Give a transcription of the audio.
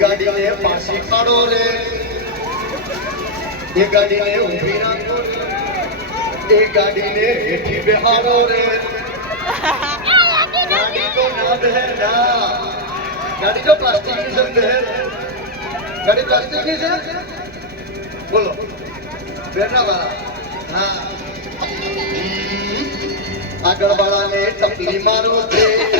गाड़ी ने पासी काढ़ो रे, ये गाड़ी ने ऊभी राखो रे, ये गाड़ी ने हेठी बिहारो रे। गाड़ी तो ना दे ना, गाड़ी तो प्लास्टिक की सब दे, गाड़ी प्लास्टिक की से बोलो बेटा वाला हाँ आगड़ वाला ने टपली मारो थे